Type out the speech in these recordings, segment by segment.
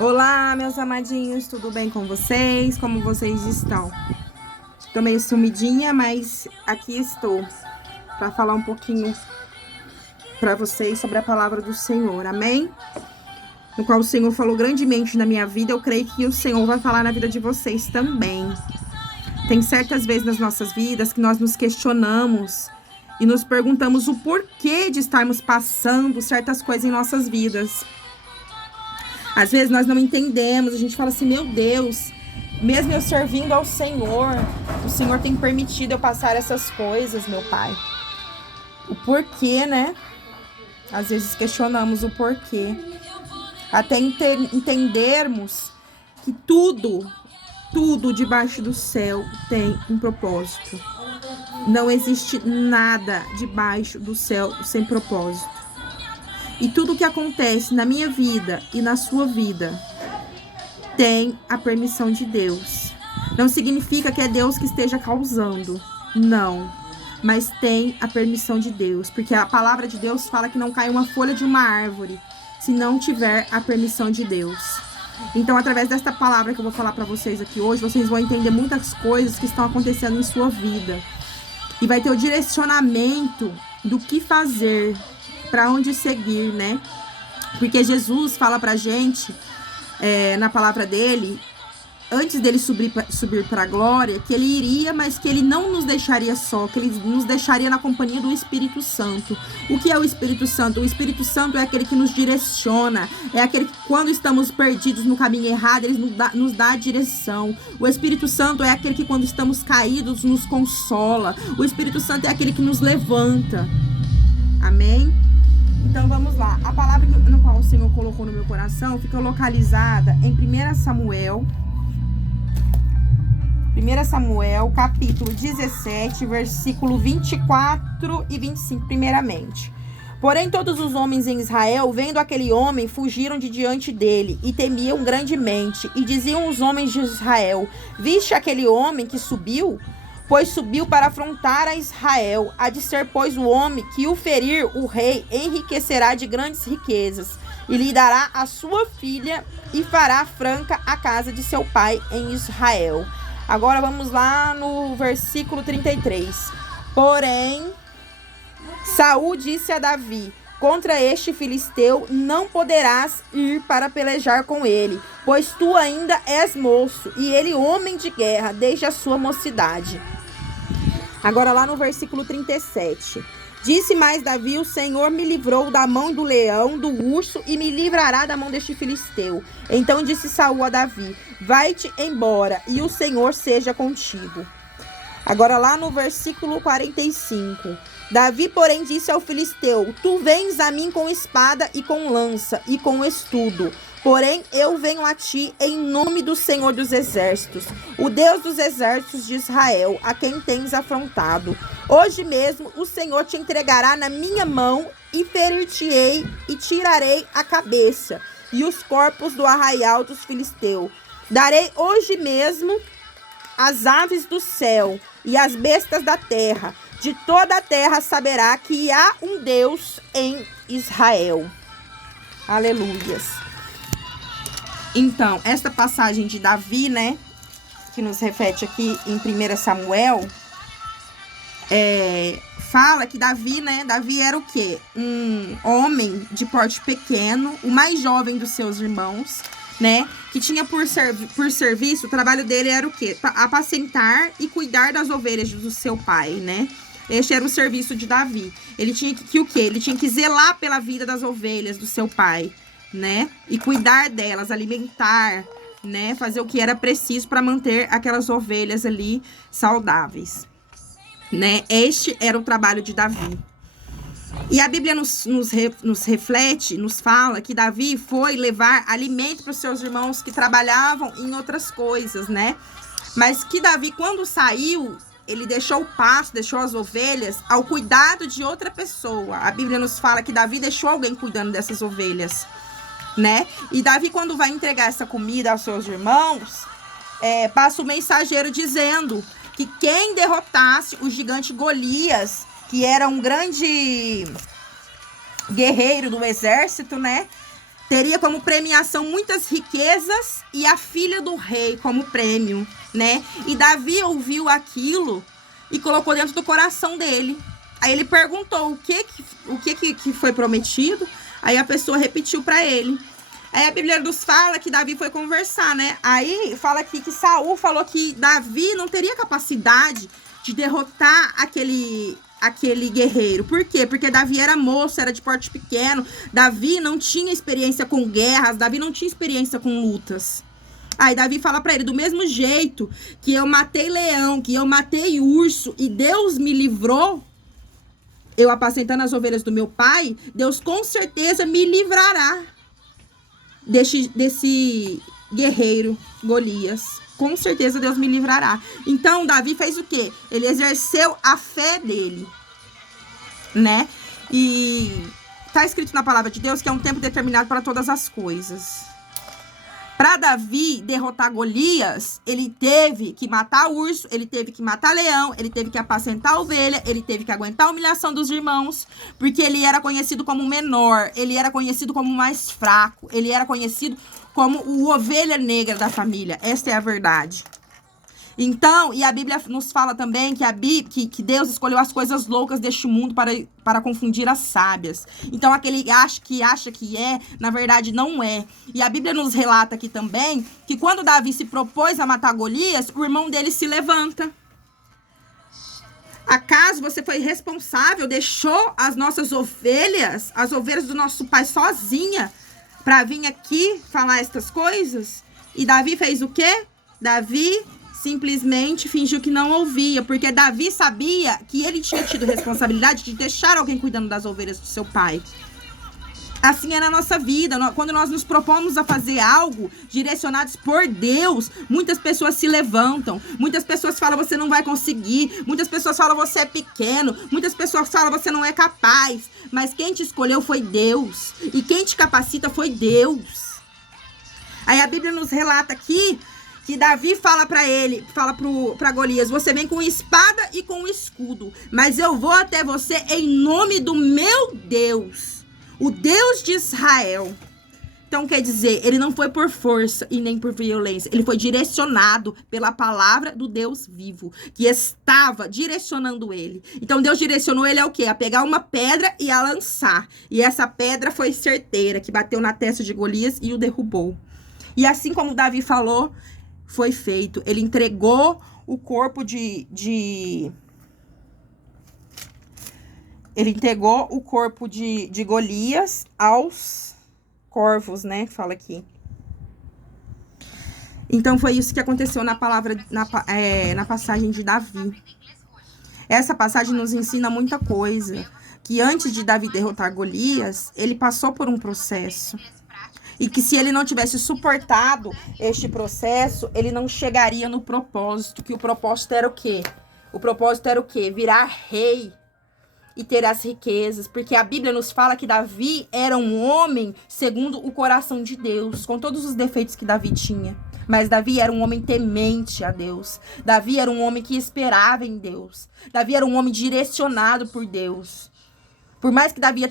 Olá, meus amadinhos, tudo bem com vocês? Como vocês estão? Tô meio sumidinha, mas aqui estou para falar um pouquinho para vocês sobre a palavra do Senhor, amém? No qual o Senhor falou grandemente na minha vida, eu creio que o Senhor vai falar na vida de vocês também. Tem certas vezes nas nossas vidas que nós nos questionamos e nos perguntamos o porquê de estarmos passando certas coisas em nossas vidas. Às vezes nós não entendemos, a gente fala assim, meu Deus, mesmo eu servindo ao Senhor, o Senhor tem permitido eu passar essas coisas, meu Pai. O porquê, né? Às vezes questionamos o porquê. Até entendermos que tudo debaixo do céu tem um propósito. Não existe nada debaixo do céu sem propósito. E tudo que acontece na minha vida e na sua vida tem a permissão de Deus. Não significa que é Deus que esteja causando. Não. Mas tem a permissão de Deus. Porque a palavra de Deus fala que não cai uma folha de uma árvore se não tiver a permissão de Deus. Então, através desta palavra que eu vou falar para vocês aqui hoje, vocês vão entender muitas coisas que estão acontecendo em sua vida. E vai ter o direcionamento do que fazer, para onde seguir, né? Porque Jesus fala pra gente, na palavra dele, antes dele subir para a glória, que ele iria, mas que ele não nos deixaria só, que ele nos deixaria na companhia do Espírito Santo. O que é o Espírito Santo? O Espírito Santo é aquele que nos direciona, é aquele que quando estamos perdidos no caminho errado, ele nos dá a direção. O Espírito Santo é aquele que quando estamos caídos nos consola. O Espírito Santo é aquele que nos levanta. Amém? Então vamos lá, a palavra no qual o Senhor colocou no meu coração fica localizada em 1 Samuel, capítulo 17, versículo 24 e 25, primeiramente. Porém, todos os homens em Israel, vendo aquele homem, fugiram de diante dele e temiam grandemente. E diziam os homens de Israel: viste aquele homem que subiu? Pois subiu para afrontar a Israel. Há de ser, pois, o homem que o ferir, o rei enriquecerá de grandes riquezas, e lhe dará a sua filha, e fará franca a casa de seu pai em Israel. Agora vamos lá no versículo 33. Porém, Saul disse a Davi: contra este filisteu não poderás ir para pelejar com ele, pois tu ainda és moço, e ele homem de guerra desde a sua mocidade. Agora lá no versículo 37. Disse mais Davi: o Senhor me livrou da mão do leão, do urso, e me livrará da mão deste filisteu. Então disse Saul a Davi: vai-te embora, e o Senhor seja contigo. Agora lá no versículo 45. Davi, porém, disse ao filisteu: tu vens a mim com espada e com lança e com escudo. Porém, eu venho a ti em nome do Senhor dos Exércitos, o Deus dos Exércitos de Israel, a quem tens afrontado. Hoje mesmo o Senhor te entregará na minha mão, e ferir-te-ei e tirarei a cabeça e os corpos do arraial dos filisteus. Darei hoje mesmo as aves do céu e as bestas da terra. De toda a terra saberá que há um Deus em Israel. Aleluias. Então, esta passagem de Davi, né, que nos reflete aqui em 1 Samuel, fala que Davi, né, Davi era o quê? Um homem de porte pequeno, o mais jovem dos seus irmãos, né, que tinha por serviço, o trabalho dele era o quê? Apacentar e cuidar das ovelhas do seu pai, né? Este era o serviço de Davi. Ele tinha que o quê? Ele tinha que zelar pela vida das ovelhas do seu pai, né? E cuidar delas, alimentar, né? Fazer o que era preciso para manter aquelas ovelhas ali saudáveis, né? Este era o trabalho de Davi. E a Bíblia nos reflete, nos fala que Davi foi levar alimento para os seus irmãos que trabalhavam em outras coisas, né? Mas que Davi, quando saiu, ele deixou o pasto, deixou as ovelhas ao cuidado de outra pessoa. A Bíblia nos fala que Davi deixou alguém cuidando dessas ovelhas, né? E Davi, quando vai entregar essa comida aos seus irmãos, passa o mensageiro dizendo que quem derrotasse o gigante Golias, que era um grande guerreiro do exército, né? teria como premiação muitas riquezas e a filha do rei como prêmio, né? E Davi ouviu aquilo e colocou dentro do coração dele. Aí ele perguntou o que foi prometido. Aí a pessoa repetiu para ele. Aí a Bíblia nos fala que Davi foi conversar, né? Aí fala aqui que Saul falou que Davi não teria capacidade de derrotar aquele guerreiro. Por quê? Porque Davi era moço, era de porte pequeno. Davi não tinha experiência com guerras, Davi não tinha experiência com lutas. Aí Davi fala pra ele, do mesmo jeito que eu matei leão, que eu matei urso e Deus me livrou, eu apacentando as ovelhas do meu pai, Deus com certeza me livrará desse guerreiro Golias. Com certeza Deus me livrará. Então Davi fez o quê? Ele exerceu a fé dele, né? E tá escrito na palavra de Deus que é um tempo determinado para todas as coisas. Para Davi derrotar Golias, ele teve que matar urso, ele teve que matar leão, ele teve que apacentar a ovelha, ele teve que aguentar a humilhação dos irmãos, porque ele era conhecido como menor, ele era conhecido como mais fraco, ele era conhecido como o ovelha negra da família. Esta é a verdade. Então, e a Bíblia nos fala também que Deus escolheu as coisas loucas deste mundo para confundir as sábias. Então, aquele que acha que é, na verdade não é. E a Bíblia nos relata aqui também que quando Davi se propôs a matar Golias, o irmão dele se levanta. Acaso você foi responsável, deixou as nossas ovelhas, as ovelhas do nosso pai sozinha, para vir aqui falar estas coisas? E Davi fez o quê? Davi simplesmente fingiu que não ouvia, porque Davi sabia que ele tinha tido responsabilidade de deixar alguém cuidando das ovelhas do seu pai. Assim é na nossa vida. Quando nós nos propomos a fazer algo direcionados por Deus, muitas pessoas se levantam. Muitas pessoas falam, você não vai conseguir. Muitas pessoas falam, você é pequeno. Muitas pessoas falam, você não é capaz. Mas quem te escolheu foi Deus. E quem te capacita foi Deus. Aí a Bíblia nos relata aqui que Davi fala para Golias, você vem com espada e com escudo, mas eu vou até você em nome do meu Deus, o Deus de Israel. Então quer dizer, ele não foi por força e nem por violência, ele foi direcionado pela palavra do Deus vivo, que estava direcionando ele. Então Deus direcionou ele ao quê? A pegar uma pedra e a lançar. E essa pedra foi certeira, que bateu na testa de Golias e o derrubou. E assim como Davi falou, foi feito. Ele entregou o corpo Ele entregou o corpo de Golias aos corvos, né? Fala aqui. Então, foi isso que aconteceu na passagem de Davi. Essa passagem nos ensina muita coisa. Que antes de Davi derrotar Golias, ele passou por um processo. E que se ele não tivesse suportado este processo, ele não chegaria no propósito. Que o propósito era o quê? O propósito era o quê? Virar rei e ter as riquezas. Porque a Bíblia nos fala que Davi era um homem segundo o coração de Deus, com todos os defeitos que Davi tinha. Mas Davi era um homem temente a Deus. Davi era um homem que esperava em Deus. Davi era um homem direcionado por Deus. Por mais que Davi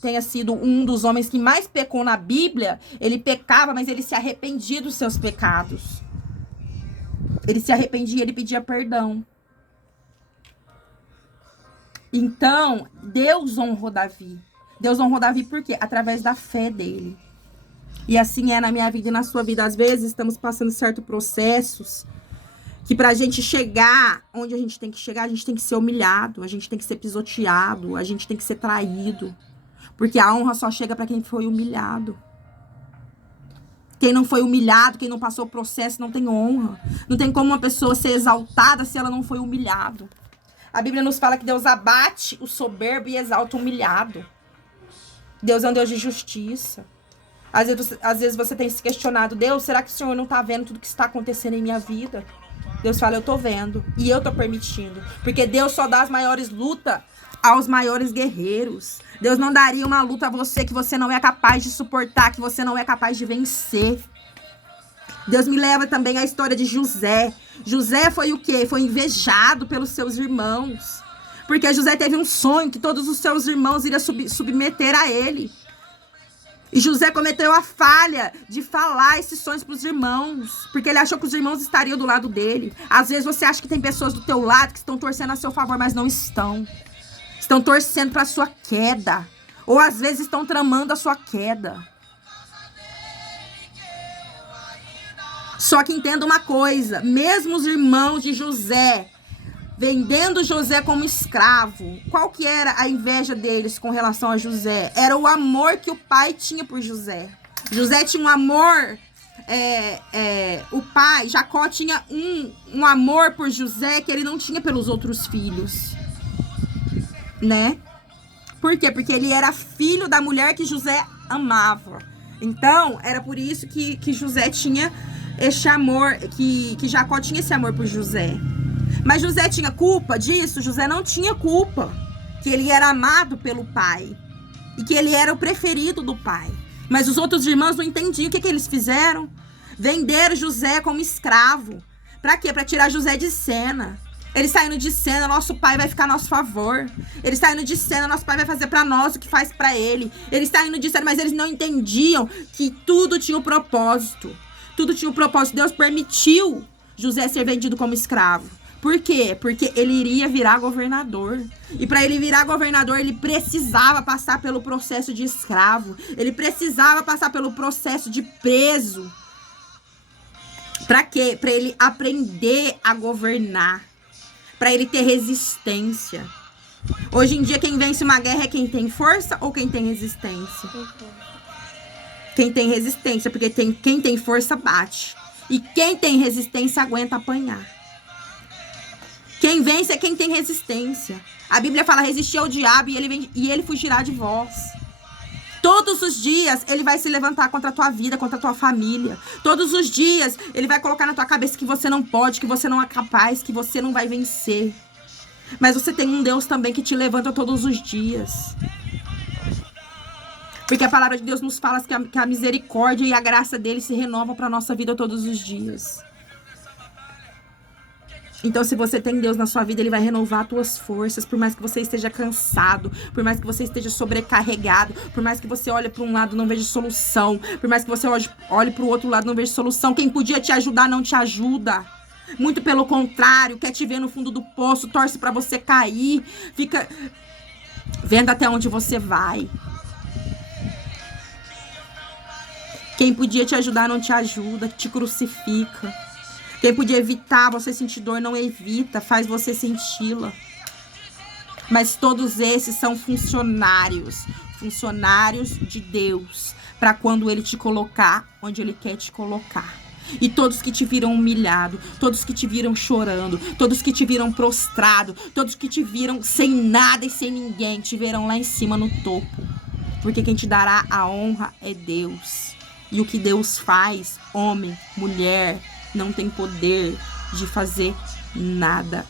tenha sido um dos homens que mais pecou na Bíblia, ele pecava, mas ele se arrependia dos seus pecados. Ele se arrependia, ele pedia perdão. Então, Deus honrou Davi. Deus honrou Davi por quê? Através da fé dele. E assim é na minha vida e na sua vida. Às vezes estamos passando certos processos que pra gente chegar onde a gente tem que chegar, a gente tem que ser humilhado, a gente tem que ser pisoteado, a gente tem que ser traído. Porque a honra só chega pra quem foi humilhado. Quem não foi humilhado, quem não passou o processo, não tem honra. Não tem como uma pessoa ser exaltada se ela não foi humilhado. A Bíblia nos fala que Deus abate o soberbo e exalta o humilhado. Deus é um Deus de justiça. Às vezes você tem se questionado, Deus, será que o Senhor não tá vendo tudo que está acontecendo em minha vida? Deus fala, eu tô vendo e eu tô permitindo. Porque Deus só dá as maiores lutas aos maiores guerreiros. Deus não daria uma luta a você que você não é capaz de suportar, que você não é capaz de vencer. Deus me leva também à história de José. José foi o quê? Foi invejado pelos seus irmãos. Porque José teve um sonho que todos os seus irmãos iriam submeter a ele. E José cometeu a falha de falar esses sonhos para os irmãos, porque ele achou que os irmãos estariam do lado dele. Às vezes você acha que tem pessoas do teu lado que estão torcendo a seu favor, mas não estão. Estão torcendo para a sua queda. Ou às vezes estão tramando a sua queda. Só que entenda uma coisa, mesmo os irmãos de José vendendo José como escravo, qual que era a inveja deles com relação a José? Era o amor que o pai tinha por José. José tinha um amor, o pai, Jacó tinha um amor por José que ele não tinha pelos outros filhos, né? Por quê? Porque ele era filho da mulher que José amava. Então, era por isso que José tinha esse amor, que Jacó tinha esse amor por José. Mas José tinha culpa disso? José não tinha culpa. Que ele era amado pelo pai. E que ele era o preferido do pai. Mas os outros irmãos não entendiam o que eles fizeram. Venderam José como escravo. Pra quê? Pra tirar José de cena. Ele saindo de cena, nosso pai vai ficar a nosso favor. Ele saindo de cena, nosso pai vai fazer pra nós o que faz pra ele. Ele saindo de cena, mas eles não entendiam que tudo tinha um propósito. Tudo tinha um propósito. Deus permitiu José ser vendido como escravo. Por quê? Porque ele iria virar governador. E para ele virar governador, ele precisava passar pelo processo de escravo. Ele precisava passar pelo processo de preso. Para quê? Para ele aprender a governar. Para ele ter resistência. Hoje em dia, quem vence uma guerra é quem tem força ou quem tem resistência? Quem tem resistência, porque quem tem força bate. E quem tem resistência aguenta apanhar. Quem vence é quem tem resistência. A Bíblia fala, resistir ao diabo e ele fugirá de vós. Todos os dias ele vai se levantar contra a tua vida, contra a tua família. Todos os dias ele vai colocar na tua cabeça que você não pode, que você não é capaz, que você não vai vencer. Mas você tem um Deus também que te levanta todos os dias. Porque a palavra de Deus nos fala que a misericórdia e a graça dele se renovam para a nossa vida todos os dias. Então, se você tem Deus na sua vida, ele vai renovar as tuas forças, por mais que você esteja cansado, por mais que você esteja sobrecarregado, por mais que você olhe para um lado e não veja solução, por mais que você olhe para o outro lado e não veja solução. Quem podia te ajudar não te ajuda. Muito pelo contrário, quer te ver no fundo do poço, torce para você cair, fica vendo até onde você vai. Quem podia te ajudar não te ajuda, te crucifica. Quem podia evitar você sentir dor não evita, faz você senti-la. Mas todos esses são funcionários de Deus, para quando ele te colocar onde ele quer te colocar. E todos que te viram humilhado, todos que te viram chorando, todos que te viram prostrado, todos que te viram sem nada e sem ninguém, te verão lá em cima no topo. Porque quem te dará a honra é Deus. E o que Deus faz, homem, mulher, não tem poder de fazer nada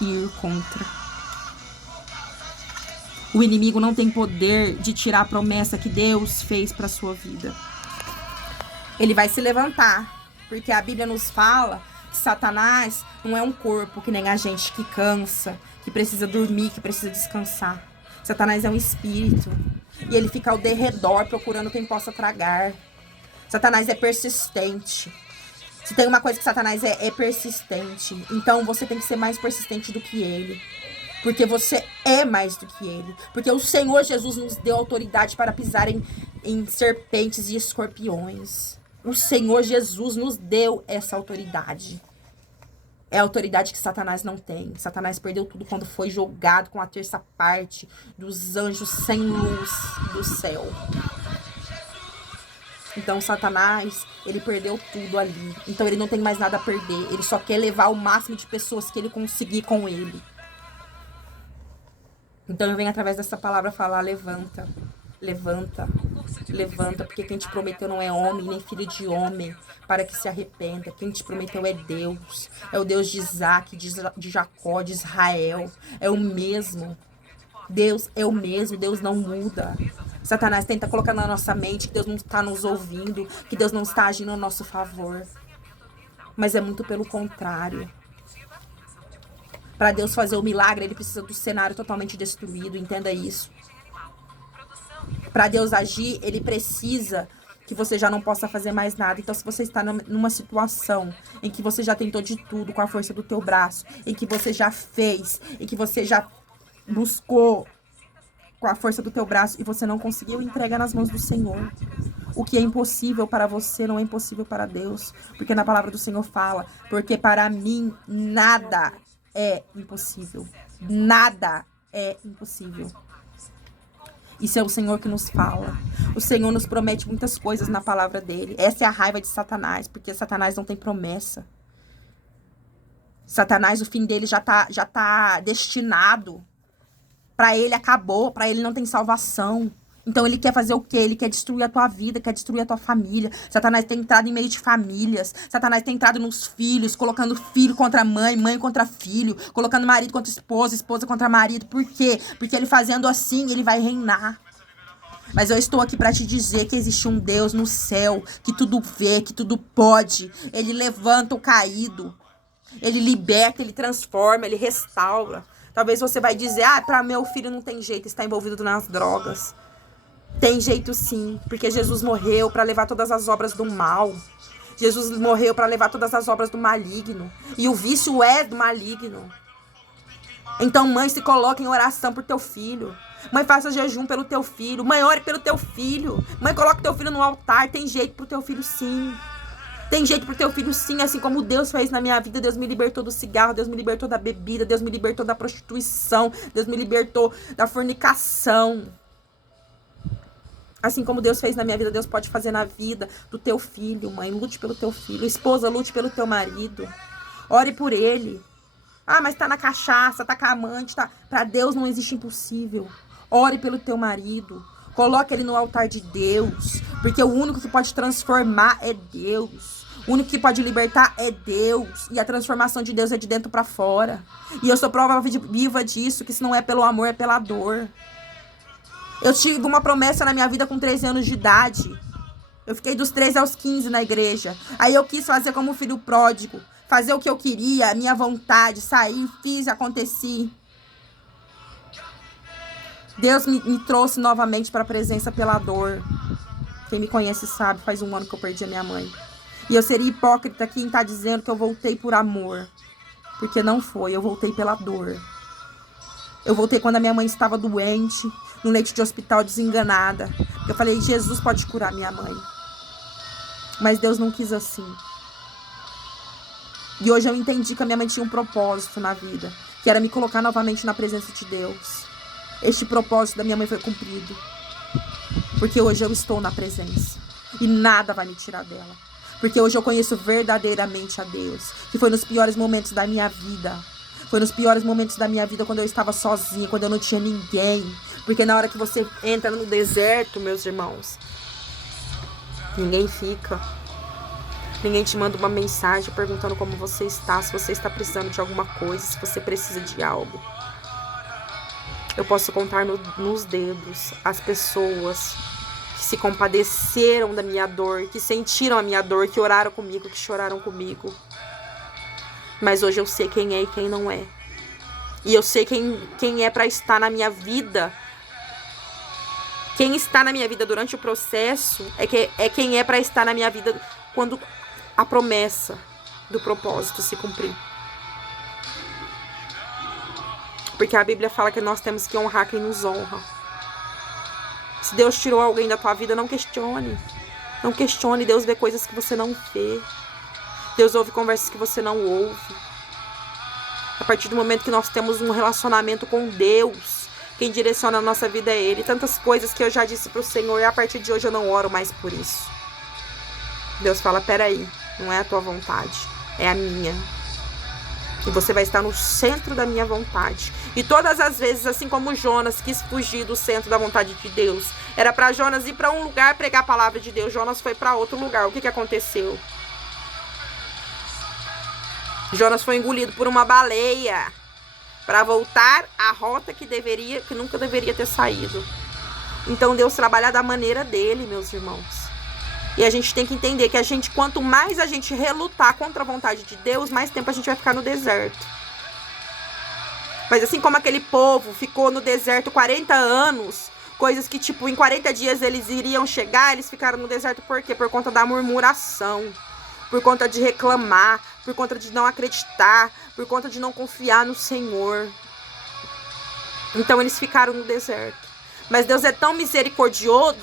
e ir contra. O inimigo não tem poder de tirar a promessa que Deus fez para sua vida. Ele vai se levantar, porque a Bíblia nos fala que Satanás não é um corpo que nem a gente que cansa, que precisa dormir, que precisa descansar. Satanás é um espírito e ele fica ao derredor procurando quem possa tragar. Satanás é persistente. Se tem uma coisa que Satanás é persistente. Então você tem que ser mais persistente do que ele. Porque você é mais do que ele. Porque o Senhor Jesus nos deu autoridade para pisar em serpentes e escorpiões. O Senhor Jesus nos deu essa autoridade. É a autoridade que Satanás não tem. Satanás perdeu tudo quando foi jogado com a terça parte dos anjos sem luz do céu. Então, Satanás, ele perdeu tudo ali. Então, ele não tem mais nada a perder. Ele só quer levar o máximo de pessoas que ele conseguir com ele. Então, eu venho através dessa palavra falar, levanta, levanta, levanta. Porque quem te prometeu não é homem, nem filho de homem, para que se arrependa. Quem te prometeu é Deus. É o Deus de Isaac, de Jacó, de Israel. É o mesmo. Deus é o mesmo, Deus não muda. Satanás tenta colocar na nossa mente que Deus não está nos ouvindo, que Deus não está agindo a nosso favor. Mas é muito pelo contrário. Para Deus fazer o milagre, ele precisa do cenário totalmente destruído, entenda isso. Para Deus agir, ele precisa que você já não possa fazer mais nada. Então, se você está numa situação em que você já tentou de tudo com a força do teu braço, em que você já fez, em que você já buscou com a força do teu braço e você não conseguiu, entrega nas mãos do Senhor. O que é impossível para você não é impossível para Deus. Porque na palavra do Senhor fala, porque para mim nada é impossível. Nada é impossível. Isso é o Senhor que nos fala. O Senhor nos promete muitas coisas na palavra dele. Essa é a raiva de Satanás, porque Satanás não tem promessa. Satanás, o fim dele já tá destinado. Para ele acabou, para ele não tem salvação. Então ele quer fazer o quê? Ele quer destruir a tua vida, quer destruir a tua família. Satanás tem entrado em meio de famílias. Satanás tem entrado nos filhos, colocando filho contra mãe, mãe contra filho, colocando marido contra esposa, esposa contra marido. Por quê? Porque ele fazendo assim, ele vai reinar. Mas eu estou aqui para te dizer que existe um Deus no céu, que tudo vê, que tudo pode. Ele levanta o caído. Ele liberta, ele transforma, ele restaura. Talvez você vai dizer, para meu filho não tem jeito, está envolvido nas drogas. Tem jeito sim, porque Jesus morreu para levar todas as obras do mal. Jesus morreu para levar todas as obras do maligno. E o vício é do maligno. Então, mãe, se coloque em oração por teu filho. Mãe, faça jejum pelo teu filho. Mãe, ore pelo teu filho. Mãe, coloque teu filho no altar. Tem jeito pro teu filho sim. Tem jeito pro teu filho sim, assim como Deus fez na minha vida. Deus me libertou do cigarro, Deus me libertou da bebida, Deus me libertou da prostituição, Deus me libertou da fornicação. Assim como Deus fez na minha vida, Deus pode fazer na vida do teu filho. Mãe, lute pelo teu filho. Esposa, lute pelo teu marido. Ore por ele. Mas tá na cachaça, tá com a amante, tá... Pra Deus não existe impossível. Ore pelo teu marido. Coloque ele no altar de Deus. Porque o único que pode transformar é Deus. O único que pode libertar é Deus. E a transformação de Deus é de dentro pra fora. E eu sou prova viva disso, que se não é pelo amor, é pela dor. Eu tive uma promessa na minha vida com 13 anos de idade. Eu fiquei dos 13 aos 15 na igreja. Aí eu quis fazer como filho pródigo. Fazer o que eu queria, a minha vontade. Saí, fiz, aconteci. Deus me trouxe novamente para a presença pela dor. Quem me conhece sabe, faz 1 ano que eu perdi a minha mãe. E eu seria hipócrita quem está dizendo que eu voltei por amor. Porque não foi, eu voltei pela dor. Eu voltei quando a minha mãe estava doente, no leito de hospital, desenganada. Eu falei, Jesus pode curar minha mãe. Mas Deus não quis assim. E hoje eu entendi que a minha mãe tinha um propósito na vida, que era me colocar novamente na presença de Deus. Este propósito da minha mãe foi cumprido. Porque hoje eu estou na presença. E nada vai me tirar dela. Porque hoje eu conheço verdadeiramente a Deus. Que foi nos piores momentos da minha vida. Foi nos piores momentos da minha vida quando eu estava sozinha, quando eu não tinha ninguém. Porque na hora que você entra no deserto, meus irmãos, ninguém fica. Ninguém te manda uma mensagem perguntando como você está, se você está precisando de alguma coisa, se você precisa de algo. Eu posso contar nos dedos as pessoas que se compadeceram da minha dor, que sentiram a minha dor, que oraram comigo, que choraram comigo. Mas hoje eu sei quem é e quem não é. E eu sei quem é para estar na minha vida. Quem está na minha vida durante o processo é quem é para estar na minha vida quando a promessa do propósito se cumprir. Porque a Bíblia fala que nós temos que honrar quem nos honra. Se Deus tirou alguém da tua vida, não questione. Não questione. Deus vê coisas que você não vê. Deus ouve conversas que você não ouve. A partir do momento que nós temos um relacionamento com Deus, quem direciona a nossa vida é Ele. Tantas coisas que eu já disse para o Senhor, e a partir de hoje eu não oro mais por isso. Deus fala, peraí, não é a tua vontade, é a minha. E você vai estar no centro da minha vontade. E todas as vezes, assim como Jonas quis fugir do centro da vontade de Deus, era para Jonas ir para um lugar pregar a palavra de Deus. Jonas foi para outro lugar. O que aconteceu? Jonas foi engolido por uma baleia para voltar à rota que nunca deveria ter saído. Então Deus trabalha da maneira dele, meus irmãos. E a gente tem que entender que quanto mais a gente relutar contra a vontade de Deus, mais tempo a gente vai ficar no deserto. Mas assim como aquele povo ficou no deserto 40 anos, Coisas que, tipo, em 40 dias eles iriam chegar, eles ficaram no deserto por quê? Por conta da murmuração, por conta de reclamar, por conta de não acreditar, por conta de não confiar no Senhor. Então eles ficaram no deserto. Mas Deus é tão misericordioso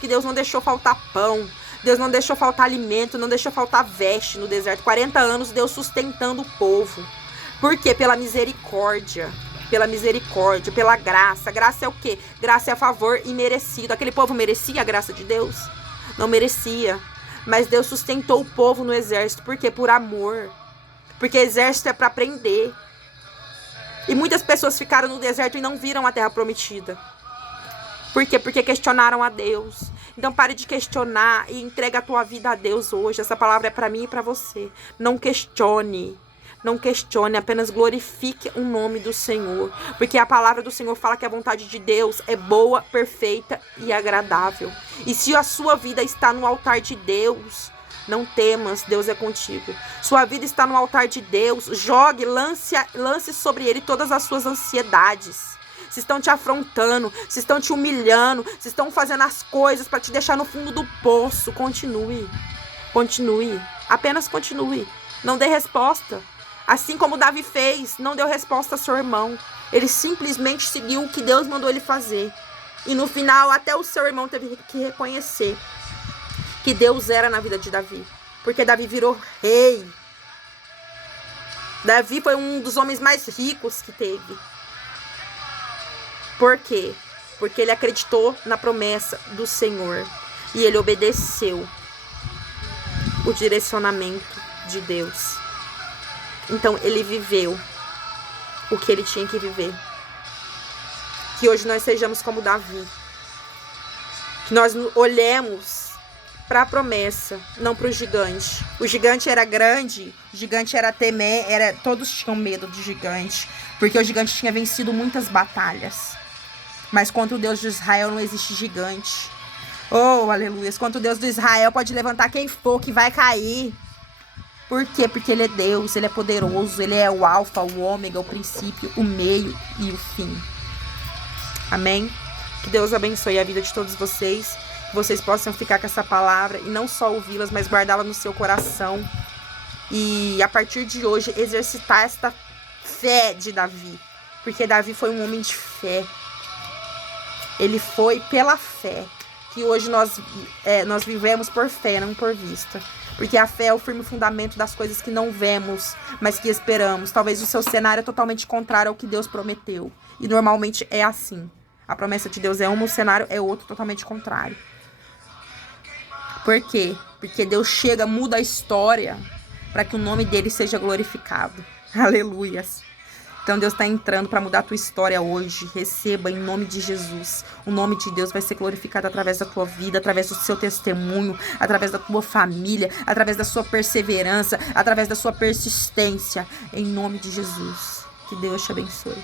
que Deus não deixou faltar pão. Deus não deixou faltar alimento, não deixou faltar veste no deserto. 40 anos Deus sustentando o povo. Por quê? Pela misericórdia. Pela misericórdia, pela graça. Graça é o quê? Graça é a favor imerecido. Aquele povo merecia a graça de Deus? Não merecia. Mas Deus sustentou o povo no exército. Por quê? Por amor. Porque exército é para prender. E muitas pessoas ficaram no deserto e não viram a terra prometida. Por quê? Porque questionaram a Deus. Então pare de questionar e entrega a tua vida a Deus hoje. Essa palavra é para mim e para você. Não questione. Não questione, apenas glorifique o nome do Senhor. Porque a palavra do Senhor fala que a vontade de Deus é boa, perfeita e agradável. E se a sua vida está no altar de Deus, não temas, Deus é contigo. Sua vida está no altar de Deus, jogue, lance sobre ele todas as suas ansiedades. Se estão te afrontando, se estão te humilhando, se estão fazendo as coisas para te deixar no fundo do poço, continue. Continue, apenas continue. Não dê resposta. Assim como Davi fez, não deu resposta a seu irmão. Ele simplesmente seguiu o que Deus mandou ele fazer. E no final, até o seu irmão teve que reconhecer que Deus era na vida de Davi. Porque Davi virou rei. Davi foi um dos homens mais ricos que teve. Por quê? Porque ele acreditou na promessa do Senhor. E ele obedeceu o direcionamento de Deus. Então ele viveu o que ele tinha que viver. Que hoje nós sejamos como Davi. Que nós olhemos para a promessa, não para o gigante. O gigante era grande, o gigante era temer, todos tinham medo do gigante. Porque o gigante tinha vencido muitas batalhas. Mas contra o Deus de Israel não existe gigante. Oh, aleluia. Contra o Deus de Israel pode levantar quem for que vai cair. Por quê? Porque ele é Deus, ele é poderoso, ele é o alfa, o ômega, o princípio, o meio e o fim. Amém? Que Deus abençoe a vida de todos vocês, que vocês possam ficar com essa palavra e não só ouvi-las, mas guardá-la no seu coração. E a partir de hoje, exercitar esta fé de Davi, porque Davi foi um homem de fé. Ele foi pela fé, que hoje nós vivemos por fé, não por vista. Porque a fé é o firme fundamento das coisas que não vemos, mas que esperamos. Talvez o seu cenário é totalmente contrário ao que Deus prometeu. E normalmente é assim. A promessa de Deus é uma, o cenário é outro, totalmente contrário. Por quê? Porque Deus chega, muda a história para que o nome dele seja glorificado. Aleluias. Então Deus está entrando para mudar a tua história hoje. Receba em nome de Jesus. O nome de Deus vai ser glorificado através da tua vida, através do seu testemunho, através da tua família, através da sua perseverança, através da sua persistência. Em nome de Jesus. Que Deus te abençoe.